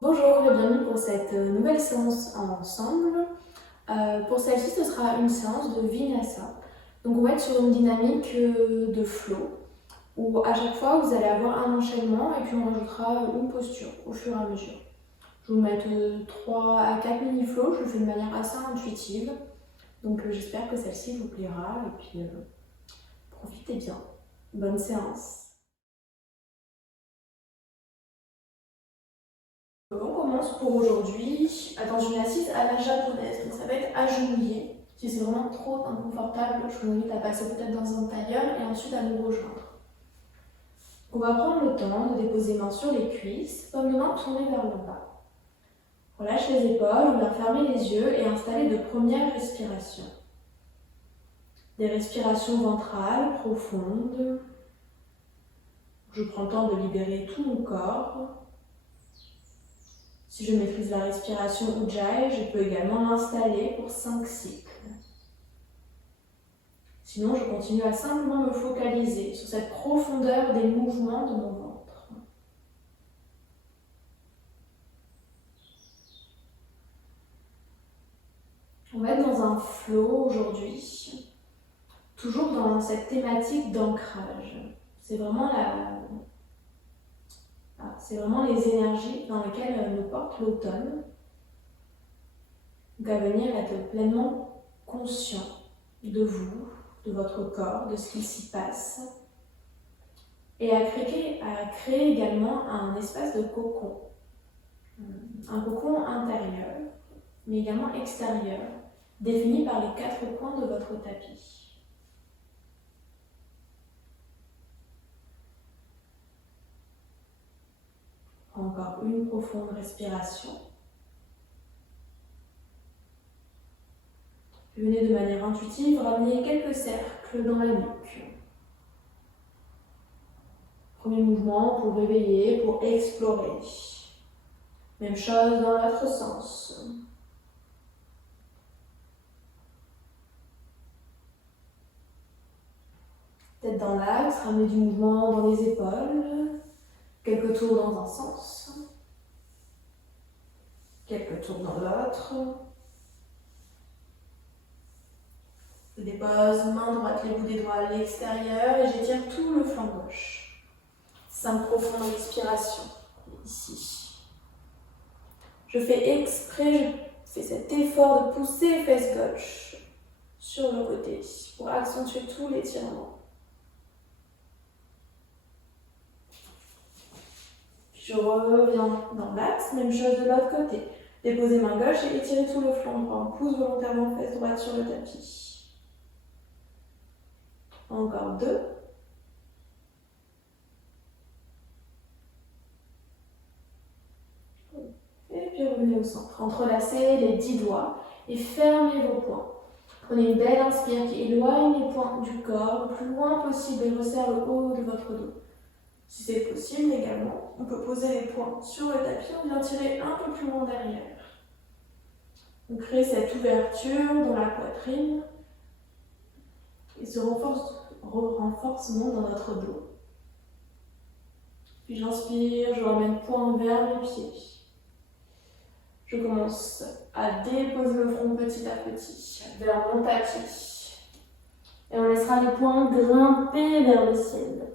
Bonjour et bienvenue pour cette nouvelle séance ensemble. Pour celle-ci, ce sera une séance de Vinyasa. Donc on va être sur une dynamique de flow où à chaque fois vous allez avoir un enchaînement et puis on rajoutera une posture au fur et à mesure. Je vais vous mettre 3 à 4 mini-flows, je le fais de manière assez intuitive. Donc j'espère que celle-ci vous plaira et puis profitez bien. Bonne séance. On commence pour aujourd'hui dans une assise à la japonaise, donc ça va être agenouillé. Si c'est vraiment trop inconfortable, je vous invite à passer peut-être dans un tailleur et ensuite à nous rejoindre. On va prendre le temps de déposer mains sur les cuisses, paumes de main tournées vers le bas. Relâche les épaules, on vient fermer les yeux et installer de premières respirations. Des respirations ventrales profondes. Je prends le temps de libérer tout mon corps. Si je maîtrise la respiration Ujjayi, je peux également l'installer pour 5 cycles. Sinon, je continue à simplement me focaliser sur cette profondeur des mouvements de mon ventre. On va être dans un flow aujourd'hui, toujours dans cette thématique d'ancrage. C'est vraiment les énergies dans lesquelles nous porte l'automne. Donc à venir être pleinement conscient de vous, de votre corps, de ce qui s'y passe. Et à créer également un espace de cocon. Un cocon intérieur, mais également extérieur, défini par les 4 coins de votre tapis. Encore une profonde respiration. Venez de manière intuitive ramener quelques cercles dans la nuque. Premier mouvement pour réveiller, pour explorer. Même chose dans l'autre sens. Tête dans l'axe, ramener du mouvement dans les épaules. Quelques tours dans un sens. Quelques tours dans l'autre. Je dépose main droite, les bouts des doigts à l'extérieur et j'étire tout le flanc gauche. 5 profondes respirations ici. Je fais exprès, je fais cet effort de pousser fesse gauche sur le côté pour accentuer tout l'étirement. Je reviens dans l'axe, même chose de l'autre côté. Déposez main gauche et étirez tout le flanc droit. On pousse volontairement fesse droite sur le tapis. Encore 2. Et puis revenez au centre. Entrelacez les 10 doigts et fermez vos poings. Prenez une belle inspire qui éloigne les points du corps le plus loin possible et resserre le haut de votre dos. Si c'est possible également, on peut poser les poings sur le tapis, on vient tirer un peu plus loin derrière. On crée cette ouverture dans la poitrine et ce renforcement dans notre dos. Puis j'inspire, je ramène poing vers mes pieds. Je commence à déposer le front petit à petit vers mon tapis. Et on laissera les poings grimper vers le ciel.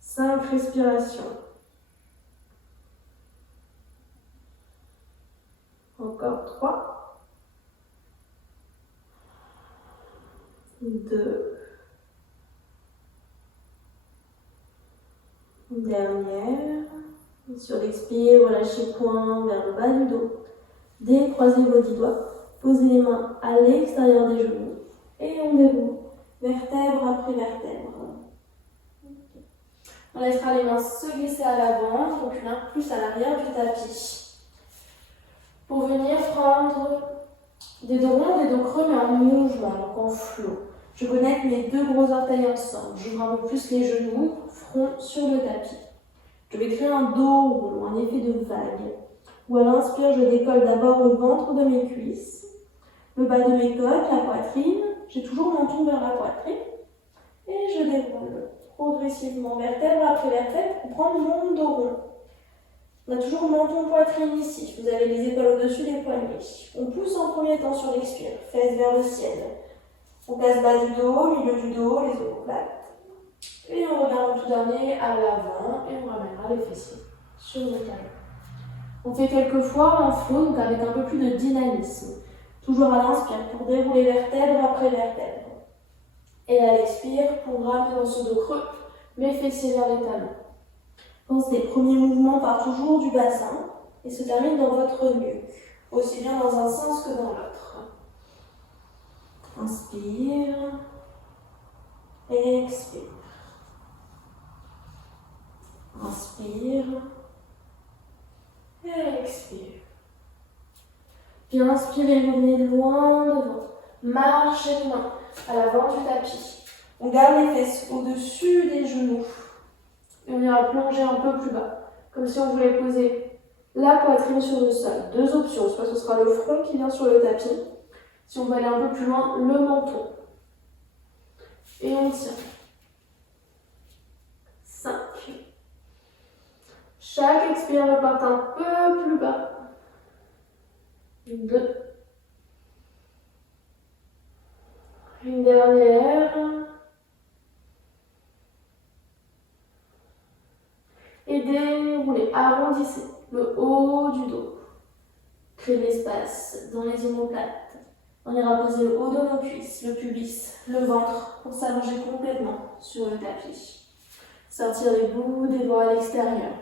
5 respirations. Encore 3. 2. Une dernière. Et sur l'expire, relâchez poing vers le bas du dos. Décroisez vos 10 doigts. Posez les mains à l'extérieur des genoux. Et on déroule. Vertèbre après vertèbre. On laissera les mains se glisser à l'avant, donc l'un plus à l'arrière du tapis. Pour venir prendre des dos ronds et donc creux, mais en mouvement, donc en flow. Je connecte mes 2 gros orteils ensemble. J'ouvre un peu plus les genoux, front sur le tapis. Je vais créer un dos rond, un effet de vague. Où à l'inspire, je décolle d'abord le ventre de mes cuisses, le bas de mes côtes, la poitrine. J'ai toujours mon menton vers la poitrine. Et je déroule. progressivement, vertèbre après vertèbre, pour prendre mon dos rond. On a toujours menton, poitrine ici. Vous avez les épaules au-dessus des poignets. On pousse en premier temps sur l'expire, fesses vers le ciel. On passe bas du dos, milieu du dos, les omoplates. Et on revient au tout dernier à l'avant et on ramènera les fessiers sur le talon. On fait quelques fois en flow, donc avec un peu plus de dynamisme. Toujours à l'inspire pour dérouler vertèbre après vertèbre. Et à l'expire pour ramener dans ce dos creux, mes fessiers vers les talons. Pensez, les premiers mouvements partent toujours du bassin et se terminent dans votre nuque, aussi bien dans un sens que dans l'autre. Inspire, expire. Inspire, expire. Puis inspirez, revenez loin devant. Marchez les mains à l'avant du tapis. On garde les fesses au-dessus des genoux. Et on ira plonger un peu plus bas, comme si on voulait poser la poitrine sur le sol. Deux options, soit ce sera le front qui vient sur le tapis. Si on va aller un peu plus loin, le menton. Et on tient. 5. Chaque expire repart un peu plus bas. 2. Une dernière. Et déroulez, arrondissez le haut du dos. Créez de l'espace dans les omoplates. On ira poser le haut de nos cuisses, le pubis, le ventre pour s'allonger complètement sur le tapis. Sortir les bouts des doigts à l'extérieur.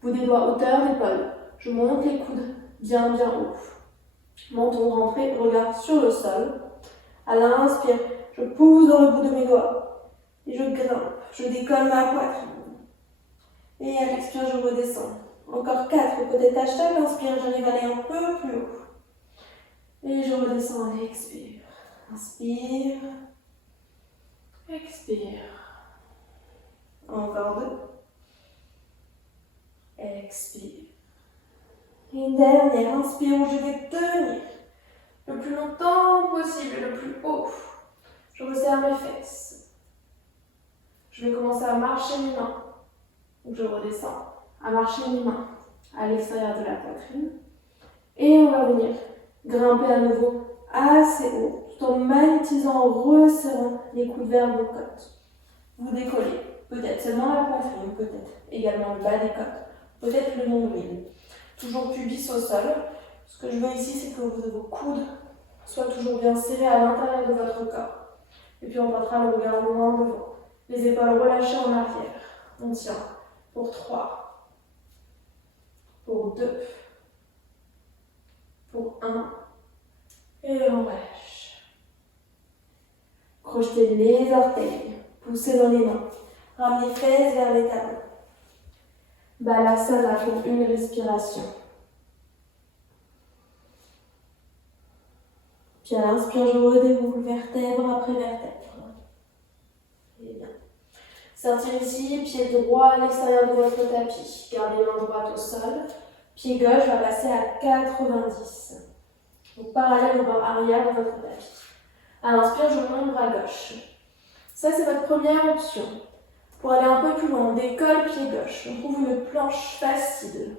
Bout des doigts hauteur d'épaule. Je monte les coudes bien haut. Menton rentré, regard sur le sol. À l'inspire, je pousse dans le bout de mes doigts. Et je grimpe, je décolle ma poitrine. Et à l'expire, je redescends. Encore 4, peut-être à chaque inspire, j'arrive à aller un peu plus haut. Et je redescends à l'expire. Inspire. Expire. Encore 2. Expire. Une dernière, inspire où je vais tenir le plus longtemps possible, le plus haut. Je resserre mes fesses. Je vais commencer à marcher mes mains. Donc je redescends, à marcher mes mains à l'extérieur de la poitrine. Et on va venir grimper à nouveau assez haut, tout en magnétisant, en resserrant les coudes vers vos côtes. Vous décollez, peut-être seulement la poitrine, peut-être également le bas des côtes, peut-être le nombril. Toujours pubis au sol. Ce que je veux ici, c'est que vos coudes soient toujours bien serrés à l'intérieur de votre corps. Et puis on portera le regard loin devant. Les épaules relâchées en arrière. On tient pour 3, pour 2, pour 1, et on relâche. Crochetez les orteils, poussez dans les mains, ramenez les fesses vers les talons. Balasana pour une respiration. Puis à l'inspire, je redéroule vertèbre après vertèbre. Et bien. Sortir ici, pied droit à l'extérieur de votre tapis. Gardez main droite au sol. Pied gauche va passer à 90. Donc parallèle au bras arrière de votre tapis. À l'inspire, je monte bras gauche. Ça, c'est votre première option. Pour aller un peu plus loin, on décolle pied gauche. On trouve une planche facile.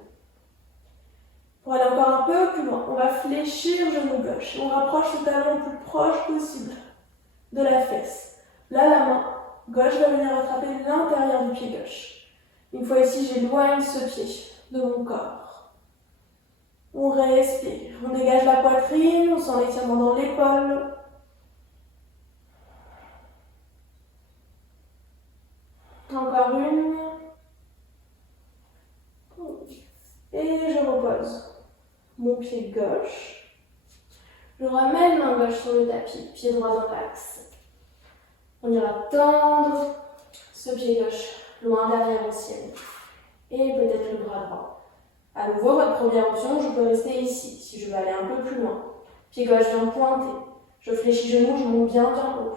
Pour aller encore un peu plus loin, on va fléchir genou gauche. On rapproche le talon le plus proche possible de la fesse. Là, la main gauche va venir rattraper l'intérieur du pied gauche. Une fois ici, j'éloigne ce pied de mon corps. On respire. On dégage la poitrine, on sent l'étirement dans l'épaule. Encore une. Et je repose mon pied gauche. Je ramène main gauche sur le tapis, pied droit dans l'axe. On ira tendre ce pied gauche loin derrière au ciel. Et peut-être le bras droit. À nouveau, votre première option, je peux rester ici, si je veux aller un peu plus loin. Pied gauche vient pointer. Je fléchis genou, je monte bien haut.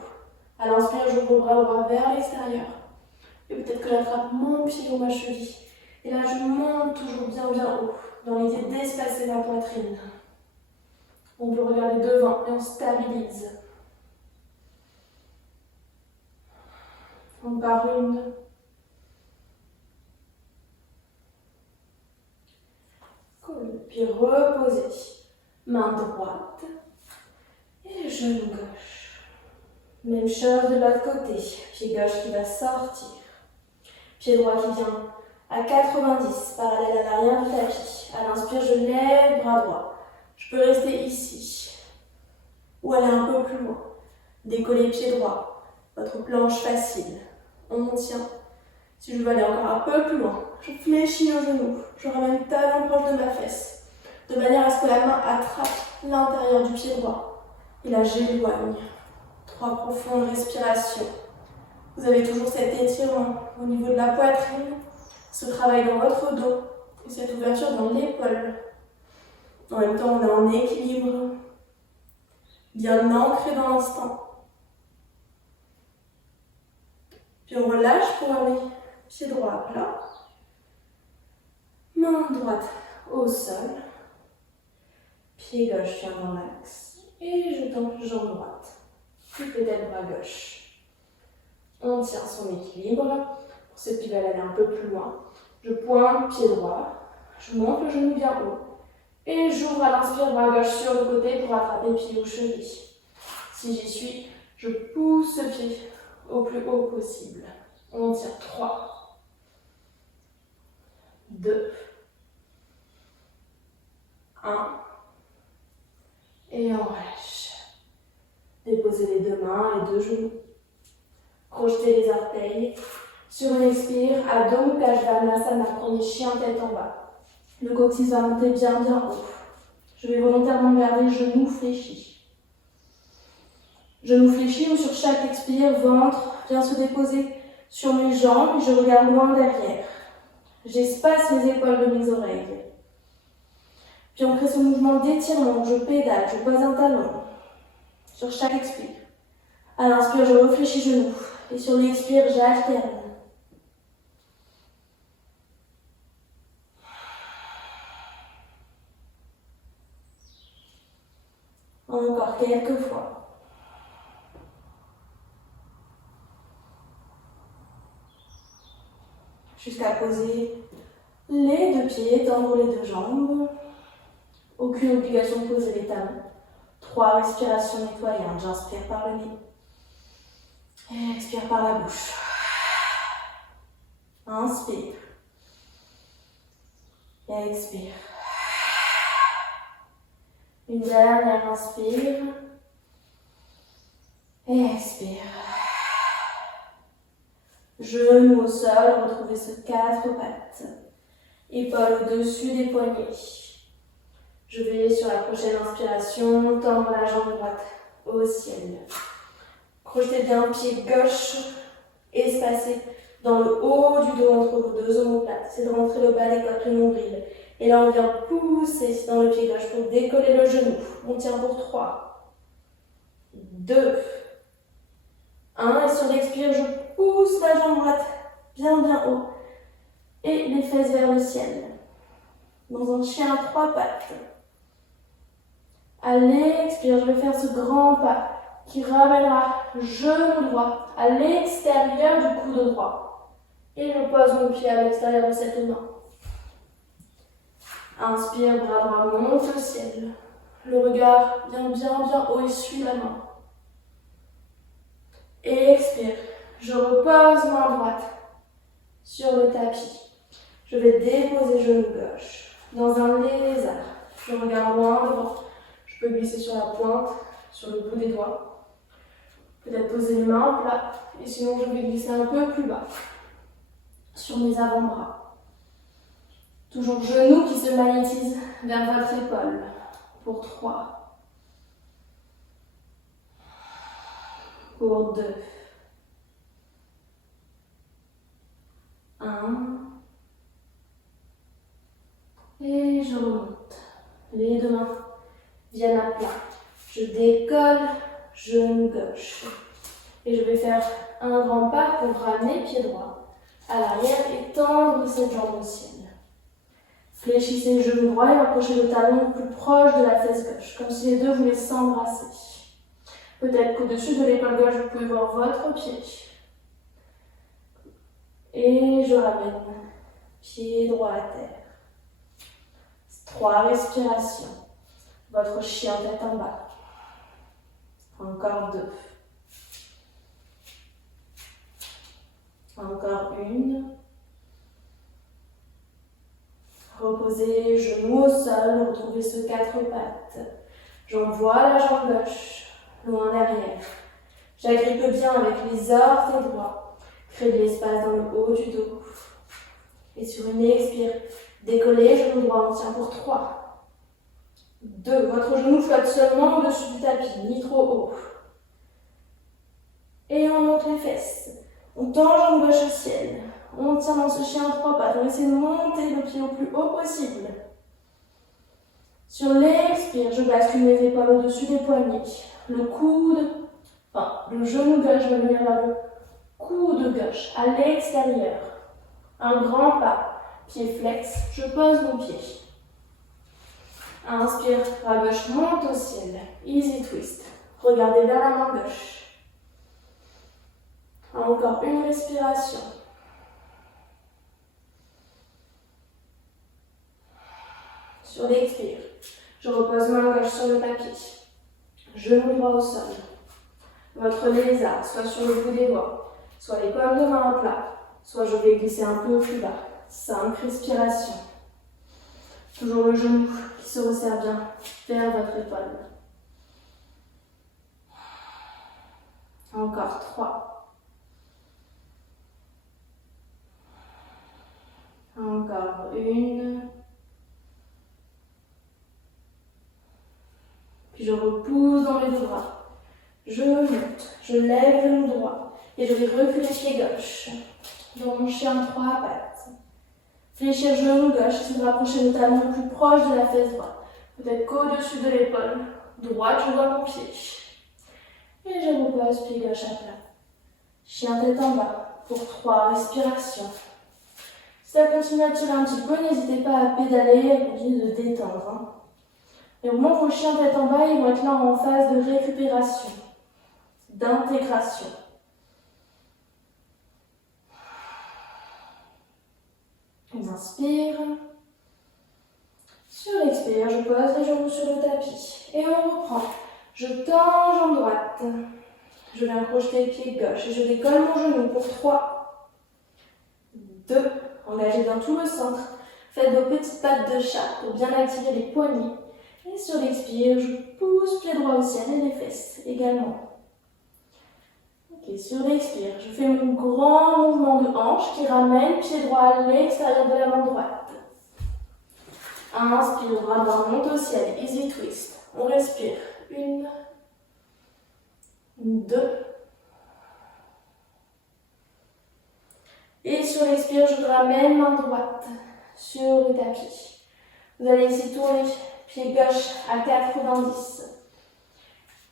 À l'inspire, j'ouvre le bras vers l'extérieur. Et peut-être que j'attrape mon pied ou ma cheville. Et là, je monte toujours bien haut, dans l'idée d'espacer ma poitrine. On peut regarder devant et on stabilise. Encore une. Cool. Puis reposez. Main droite et genou gauche. Même chose de l'autre côté. Pied gauche qui va sortir. Pied droit qui vient à 90, parallèle à l'arrière du tapis. À l'inspire, je lève, bras droit. Je peux rester ici ou aller un peu plus loin. Décoller pied droit, votre planche facile. On tient. Si je veux aller encore un peu plus loin, je fléchis le genou. Je ramène le talon proche de ma fesse, de manière à ce que la main attrape l'intérieur du pied droit. Et là, j'éloigne. 3 profondes respirations. Vous avez toujours cet étirement au niveau de la poitrine, ce travail dans votre dos et cette ouverture dans l'épaule. En même temps, on est en équilibre, bien ancré dans l'instant. Puis on relâche pour aller pied droit à plat, main droite au sol, pied gauche vient dans l'axe et je tends jambe droite, puis peut-être bras gauche. On tient son équilibre. Pour ceux qui veulent aller un peu plus loin, je pointe pied droit, je monte le genou bien haut et j'ouvre à l'inspire bras gauche sur le côté pour attraper pied ou cheville. Si j'y suis, je pousse ce pied au plus haut possible. On tient 3, 2, 1 et on relâche. Déposez les deux mains, les deux genoux. Crochetez les orteils. Sur une expire, Adho Mukha Svanasana, premier chien tête en bas. Le coccyx va monter bien haut. Je vais volontairement garder genoux fléchis. Genoux fléchis où sur chaque expire, ventre vient se déposer sur mes jambes et je regarde loin derrière. J'espace les épaules de mes oreilles. Puis on crée ce mouvement d'étirement, je pédale, je pose un talon. Sur chaque expire. À l'inspire, je réfléchis genoux. Et sur l'expire, j'alterne. Encore quelques fois. Jusqu'à poser les deux pieds, tendre les deux jambes. Aucune obligation de poser les talons. 3 respirations nettoyantes. J'inspire par le nez. Et expire par la bouche. Inspire. Et expire. Une dernière inspire. Et expire. Genoux au sol, retrouvez ce 4 pattes. Épaules au-dessus des poignets. Je vais sur la prochaine inspiration tendre la jambe droite au ciel. Crochetez bien le pied gauche, espacé dans le haut du dos entre vos deux omoplates. C'est de rentrer le bas des côtes, le nombril. Et là, on vient pousser dans le pied gauche pour décoller le genou. On tient pour 3, 2, 1. Et sur l'expire, je pousse la jambe droite bien haut. Et les fesses vers le ciel. Dans un chien à 3 pattes. À l'expire, je vais faire ce grand pas qui ramènera genou droit à l'extérieur du coude droit. Et je pose mon pied à l'extérieur de cette main. Inspire, bras droit monte au ciel. Le regard vient bien haut et suit la main. Et expire, je repose main droite sur le tapis. Je vais déposer genou gauche dans un lézard. Je regarde loin devant. Je peux glisser sur la pointe, sur le bout des doigts. Peut-être poser les mains plat. Et sinon, je vais glisser un peu plus bas sur mes avant-bras. Toujours genoux qui se magnétisent vers votre épaule. Pour 3. Pour 2. 1. Et je remonte. Les deux mains viennent à plat. Je décolle, genou gauche. Et je vais faire un grand pas pour ramener pied droit à l'arrière et tendre cette jambe au ciel. Fléchissez le genou droit et rapprochez le talon le plus proche de la fesse gauche, comme si les deux voulaient s'embrasser. Peut-être qu'au-dessus de l'épaule gauche, vous pouvez voir votre pied. Et je ramène pied droit à terre. 3 respirations. Votre chien tête en bas. Encore 2. Encore 1. Reposez genoux au sol, retrouvez ce 4 pattes. J'envoie la jambe gauche, loin derrière. J'agrippe bien avec les orteils droits. Crée de l'espace dans le haut du dos. Et sur une expire, décollez, genou droit, on tient pour 3. 2. Votre genou flotte seulement au-dessus du tapis, ni trop haut. Et on monte les fesses. On tend jambe gauche au ciel. On tient dans ce chien 3 pattes. On essaie de monter le pied au plus haut possible. Sur l'expire, je bascule mes épaules au-dessus des poignets. Le coude, le genou gauche va venir vers le coude gauche à l'extérieur. Un grand pas, pied flex, je pose mon pied. Inspire, bras gauche monte au ciel. Easy twist. Regardez vers la main gauche. Encore une respiration. Sur l'expire, je repose main gauche sur le tapis. Genou droit au sol. Votre lézard, soit sur le bout des doigts, soit les paumes de main à plat, soit je vais glisser un peu plus bas. 5 respirations. Toujours le genou qui se resserre bien vers votre épaule. Encore 3. Encore 1. Puis je repousse dans les deux bras. Je monte, je lève le genou droit et je vais reculer pied gauche. Dans mon chien 3 pattes. Fléchir genou gauche, essayer de rapprocher le talon le plus proche de la fesse droite. Peut-être qu'au-dessus de l'épaule droite, je vois mon pied. Et je repose pied gauche à plat. Chien tête en bas pour 3 respirations. Si ça continue à tirer un petit peu, n'hésitez pas à pédaler et continuer de détendre. Et au moment où vos chiens tête en bas, ils vont être là en phase de récupération, d'intégration. Ils inspirent. Sur l'expire, je pose les genoux sur le tapis. Et on reprend. Je tends jambe droite. Je viens projeter le pied gauche et je décolle mon genou pour 3, 2. Engagez bien tout le centre. Faites vos petites pattes de chat pour bien activer les poignets. Et sur l'expire, je pousse pied droit au ciel et les fesses également. Ok, sur l'expire, je fais mon grand mouvement de hanche qui ramène pied droit à l'extérieur de la main droite. Inspire, bras droit monte au ciel, easy twist. On respire. 1, 2. Et sur l'expire, je ramène main droite sur le tapis. Vous allez ici tourner pied gauche à 90.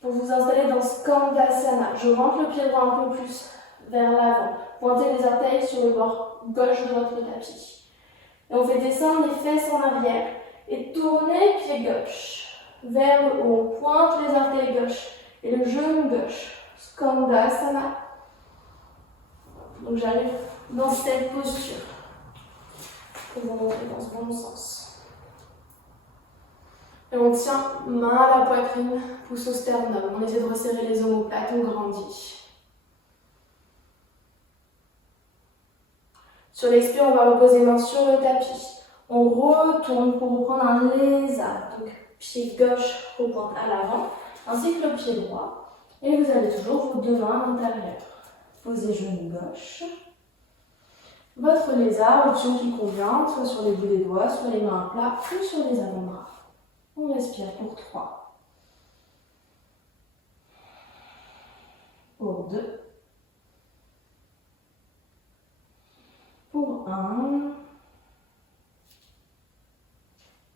Pour vous installer dans Skandasana, je rentre le pied droit un peu plus vers l'avant. Pointez les orteils sur le bord gauche de votre tapis. Et on fait descendre les fesses en arrière et tournez pied gauche vers le haut. On pointe les orteils gauche et le genou gauche. Skandasana. Donc j'arrive dans cette posture pour vous montrer dans ce bon sens. Et on tient main à la poitrine, pouce au sternum. On essaie de resserrer les omoplates, on grandit. Sur l'expire, on va reposer main sur le tapis. On retourne pour reprendre un lézard. Donc pied gauche repointe à l'avant, ainsi que le pied droit. Et vous avez toujours vos 2 mains à l'intérieur. Posez genou gauche. Votre lézard, option qui convient, soit sur les bouts des doigts, soit les mains à plat, ou sur les avant-bras. On respire pour 3. Pour 2. Pour 1.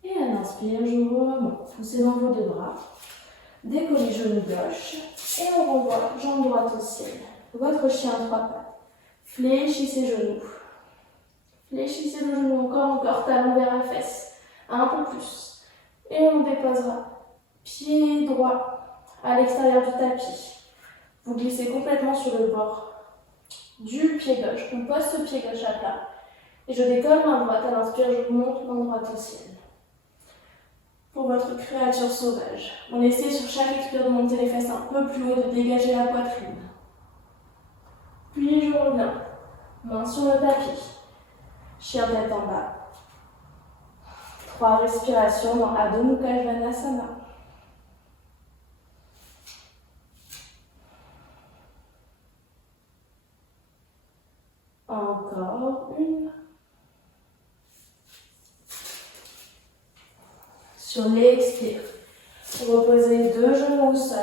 Et à l'inspire, je remonte. Poussez dans vos 2 bras. Décollez genou gauche. Et on renvoie jambe droite au ciel. Votre chien 3 pattes. Fléchissez genoux. Fléchissez le genou encore, talon vers la fesse. Un peu plus. Et on déposera pied droit à l'extérieur du tapis. Vous glissez complètement sur le bord du pied gauche. On pose ce pied gauche à plat. Et je décolle main droite. À l'inspire, je monte main droite au ciel. votre créature sauvage. On essaie sur chaque expire de monter les fesses un peu plus haut, de dégager la poitrine. Puis je reviens. Main sur le tapis. Chien tête en bas. 3 respirations dans Adho Mukha Svanasana. Encore une. Sur l'expire, reposez 2 genoux au sol.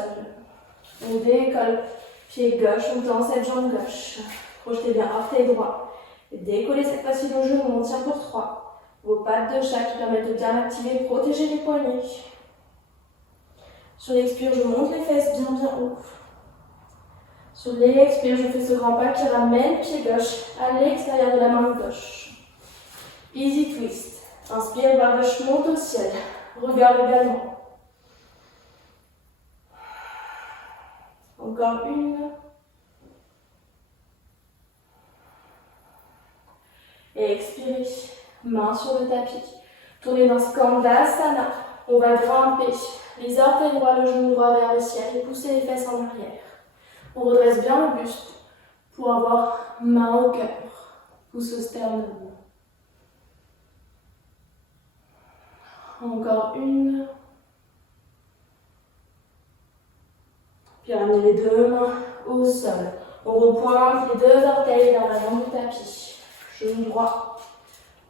On décolle, pied gauche, on tend cette jambe gauche. Projetez bien orteil droit. Et décollez cette fois-ci nos genoux, on tient pour 3. Vos pattes de chat qui permettent de bien activer, protéger les poignets. Sur l'expire, je monte les fesses bien haut. Sur l'expire, je fais ce grand pas qui ramène pied gauche à l'extérieur de la main gauche. Easy twist. Inspire, barre gauche monte au ciel. Regarde également. Encore une. Et expirez. Main sur le tapis. Tournez dans Skandasana. On va grimper. Les orteils droits, le genou droit vers le ciel et pousser les fesses en arrière. On redresse bien le buste pour avoir main au cœur. Pousse au sternum. Encore une. Puis ramenez les 2 mains au sol. On repointe les 2 orteils vers l'avant du tapis. Genou droit.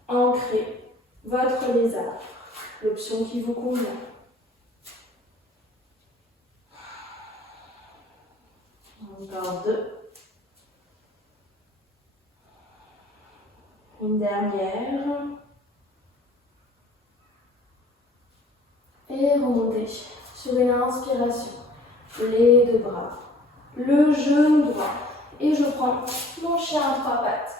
Ancrez votre lézard. L'option qui vous convient. Encore 2. Une dernière. Et remontez sur une inspiration. Les 2 bras. Le genou droit. Et je prends mon chien à 3 pattes.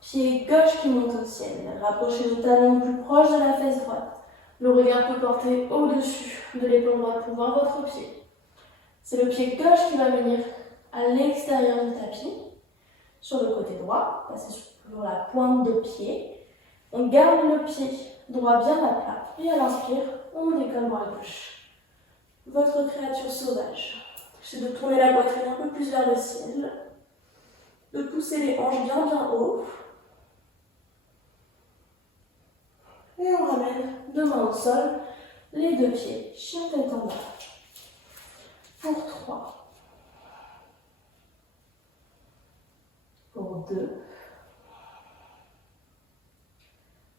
Pied gauche qui monte au ciel. Rapprochez le talon plus proche de la fesse droite. Le regard peut porter au-dessus de l'épaule droite pour voir votre pied. C'est le pied gauche qui va venir à l'extérieur du tapis. Sur le côté droit, passez sur la pointe de pied. On garde le pied droit bien à plat. Et à l'inspire, on décolle bras gauche. Votre créature sauvage. C'est de tourner la poitrine un peu plus vers le ciel. De pousser les hanches bien haut. Et on ramène 2 mains au sol, les 2 pieds, chien tête en bas. Pour 3. Pour 2.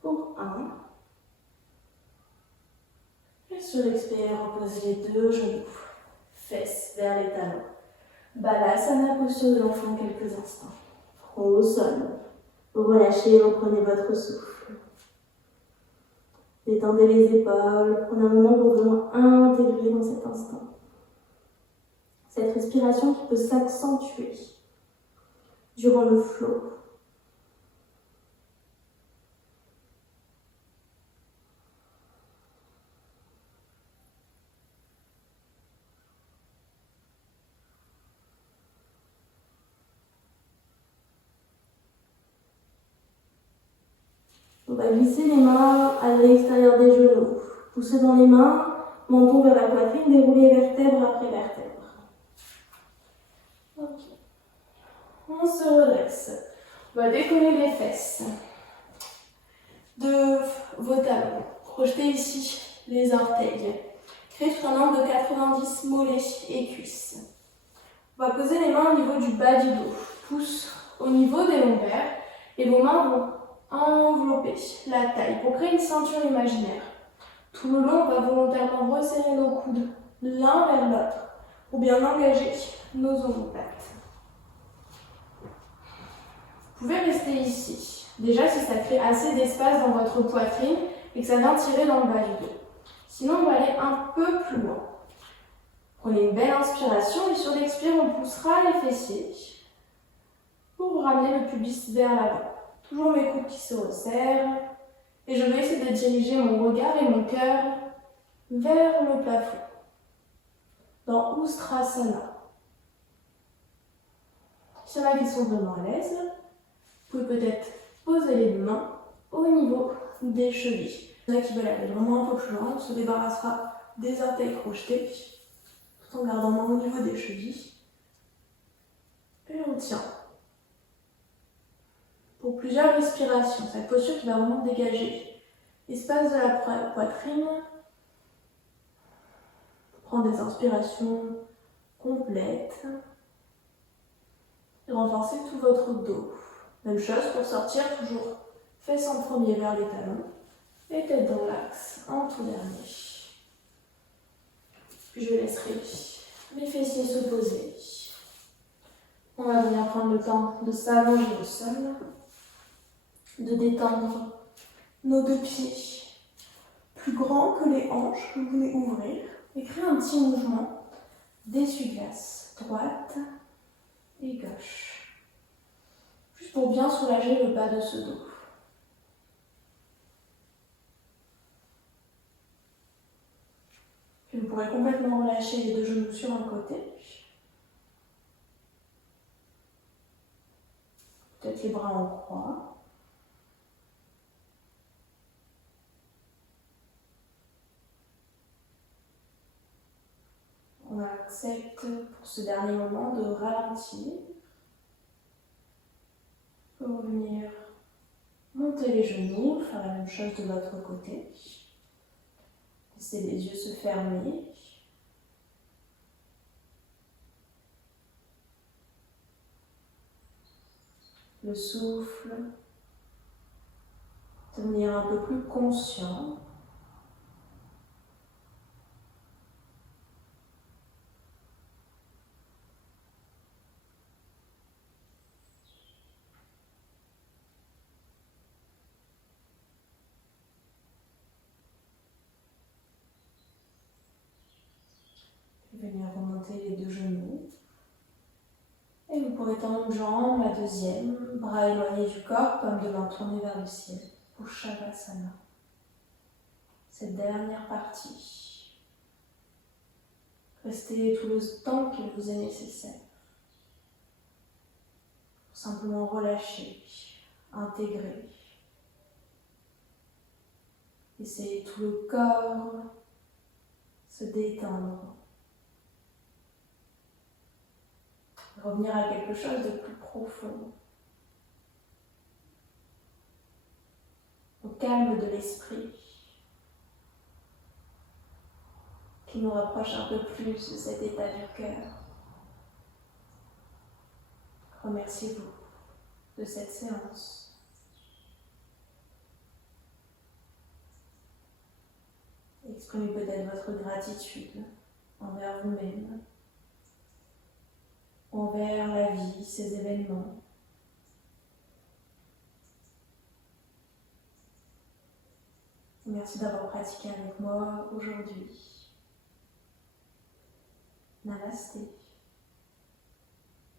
Pour 1. Et sur l'expire, reposez les 2 genoux, fesses vers les talons. Balasana, posture de l'enfant quelques instants. Front au sol. Vous relâchez, reprenez votre souffle. Détendez les épaules, prenez un moment pour vraiment intégrer dans cet instant. Cette respiration qui peut s'accentuer durant le flow. On va glisser les mains à l'extérieur des genoux. Poussez dans les mains, menton vers la poitrine, déroulez vertèbre après vertèbre. Ok. On se redresse. On va décoller les fesses de vos talons. Projetez ici les orteils. Créez sur un angle de 90 mollets et cuisses. On va poser les mains au niveau du bas du dos. Pouce au niveau des lombaires et vos mains vont envelopper la taille pour créer une ceinture imaginaire. Tout le long, on va volontairement resserrer nos coudes l'un vers l'autre pour bien engager nos omoplates. Vous pouvez rester ici. Déjà, si ça crée assez d'espace dans votre poitrine et que ça vient tirer dans le bas du dos. Sinon, on va aller un peu plus loin. Prenez une belle inspiration et sur l'expire, on poussera les fessiers pour ramener le pubis vers l'avant. Toujours mes coudes qui se resserrent. Et je vais essayer de diriger mon regard et mon cœur vers le plafond. Dans Ustrasana. S'il y en a qui sont vraiment à l'aise, vous pouvez peut-être poser les mains au niveau des chevilles. Il y en a qui veulent aller vraiment un peu plus loin, on se débarrassera des orteils crochetés, tout en gardant main au niveau des chevilles. Et on tient. Pour plusieurs respirations, cette posture qui va vraiment dégager l'espace de la poitrine. Prendre des inspirations complètes. Et renforcer tout votre dos. Même chose pour sortir, toujours fesses en premier vers les talons. Et tête dans l'axe en tout dernier. Puis je laisserai mes fessiers se poser. On va venir prendre le temps de s'allonger au sol, de détendre nos deux pieds plus grands que les hanches que vous venez ouvrir et créer un petit mouvement d'essuie-glace droite et gauche. Juste pour bien soulager le bas de ce dos. Puis vous pourrez complètement relâcher les deux genoux sur un côté. Peut-être les bras en croix. On accepte pour ce dernier moment de ralentir. Pour venir monter les genoux, faire la même chose de l'autre côté. Laissez les yeux se fermer. Le souffle, devenir un peu plus conscient. Venir remonter les deux genoux. Et vous pourrez tendre une jambe, la deuxième, bras éloignés du corps, comme de mains tournées vers le ciel, pour Shavasana. Cette dernière partie. Restez tout le temps qu'il vous est nécessaire. Pour simplement relâcher, intégrer. Laissez tout le corps se détendre. Revenir à quelque chose de plus profond. Au calme de l'esprit. Qui nous rapproche un peu plus de cet état du cœur. Remerciez-vous de cette séance. Exprimez peut-être votre gratitude envers vous-même, envers la vie, ces événements. Merci d'avoir pratiqué avec moi aujourd'hui. Namasté.